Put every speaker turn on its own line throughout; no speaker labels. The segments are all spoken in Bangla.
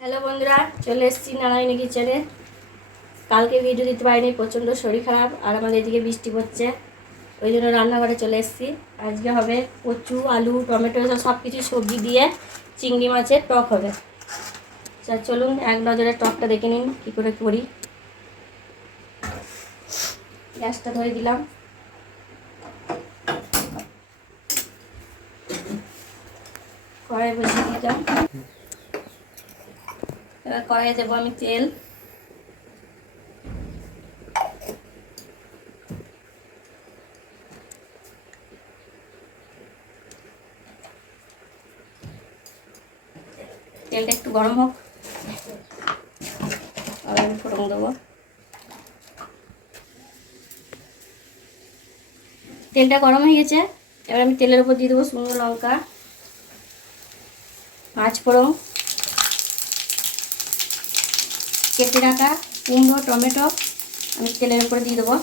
হ্যালো বন্ধুরা, চলে এসেছি নারায়ণী কিচেনে। কালকে ভিডিও দিতে পারিনি, প্রচণ্ড শরীর খারাপ আর আমাদের এদিকে বৃষ্টি পড়ছে। ওই জন্য রান্নাঘরে চলে এসেছি। আজকে হবে কচু, আলু, টমেটো সব সব কিছু সবজি দিয়ে চিংড়ি মাছের টক হবে। আচ্ছা চলুন, এক নজরে টকটা দেখে নিন, কী করে করি। গ্যাসটা ধরে দিলাম। কড়াই বসিয়ে দিলাম। এবার কড়াইয়ে দেবো আমি তেল। তেলটা একটু গরম হোক। আবার আমি ফোড়ন দেবো। তেলটা গরম হয়ে গেছে। এবার আমি তেলের উপর দিয়ে দেবো শুকনো লঙ্কা পাঁচ ফোড়ন। কেটে রাখা কুমড়ো, টমেটো আমি তেলের উপরে দিয়ে দেবো।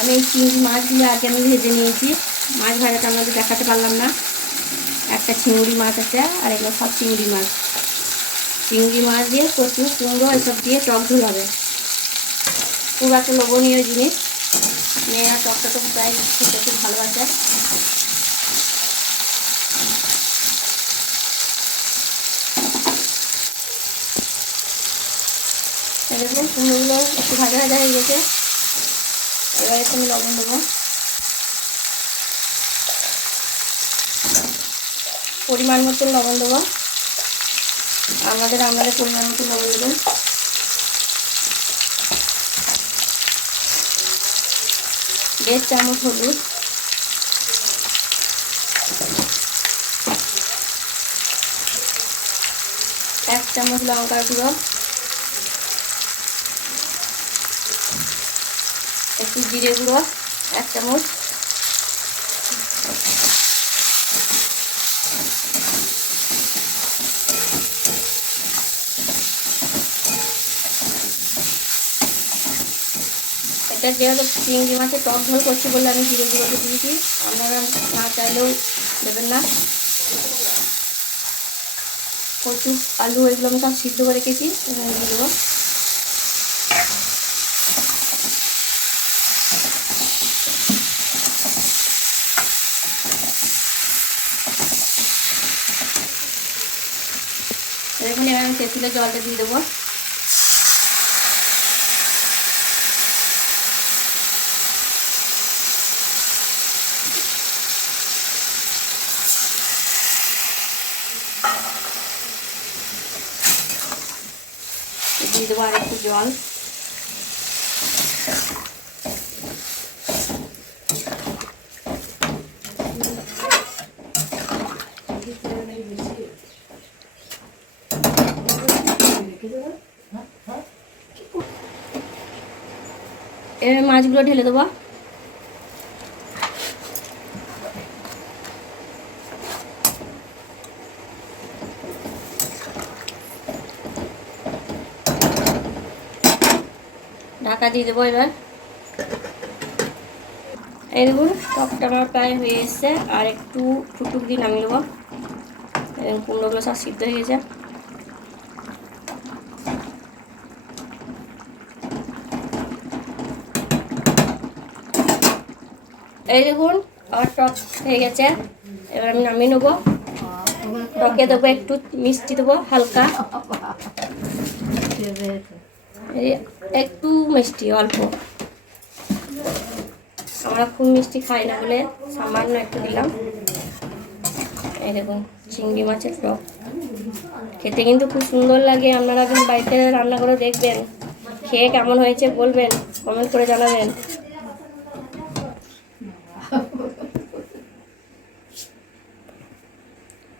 আমি এই চিংড়ি মাছগুলো আগে আমি ভেজে নিয়েছি। মাছ ভাজাটা আপনাদের দেখাতে পারলাম না। একটা চিংড়ি মাছ আছে আর এগুলো সব চিংড়ি মাছ। চিংড়ি মাছ দিয়ে কচু কুমড়ো, এসব দিয়ে টক ঝোল হবে। খুব একটা লোভনীয় জিনিস। মেয়েরা টকটা তো প্রায় খেতে খুব ভালোবাসে। দেখুন কুমড়োগুলো একটু ভাজা ভাজা হয়ে গেছে। এবার একটু লবণ দেবো। পরিমাণ মতন লবণ দেবো। আমাদের আমাদের পরিমাণ মতন লবণ দেবেন। দেড় চামচ হলুদ। এক চামচ লঙ্কা গুঁড়ো। একটু জিরে গুঁড়ো এক চামচ। এটা যেহেতু চিংড়ি মাছের টক ঝোল করছি বলে আমি জিরে গুঁড়োতে দিয়েছি, আপনারা না চাইলেও দেবেন না। কচু, আলু, এগুলো আমি সব সিদ্ধ করে রেখেছি এখানে দিয়ে দেবো। দেখুন এবার আমি তেঁতুলের জলটা দিয়ে দেবো। দিয়ে দেবো আর একটু জল এবার মাছগুলো ঢেলে দেবো। ঢাকা দিয়ে দেবো এবার। এই দেখুন, টকটা আমার প্রায় হয়ে এসছে। আর একটু টুকটুক দিয়ে নামিয়ে নেব। কুমড়োগুলো সব সিদ্ধ হয়ে গেছে। এই দেখুন, আমার টক হয়ে গেছে। এবার আমি নামিয়ে নেব। টকে দেবো একটু, মিষ্টি দেবো হালকা। একটু মিষ্টি, অল্প। আমরা খুব মিষ্টি খাই না বলে সামান্য একটু দিলাম। এই দেখুন, চিংড়ি মাছের টক খেতে কিন্তু খুব সুন্দর লাগে। আপনারা কিন্তু বাড়িতে রান্না করে দেখবেন, খেয়ে কেমন হয়েছে বলবেন কমেন্ট করে জানাবেন।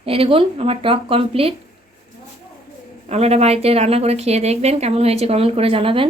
এই দেখুন, আমার টক কমপ্লিট। আপনারা বাড়িতে রান্না করে খেয়ে দেখবেন কেমন হয়েছে কমেন্ট করে জানাবেন।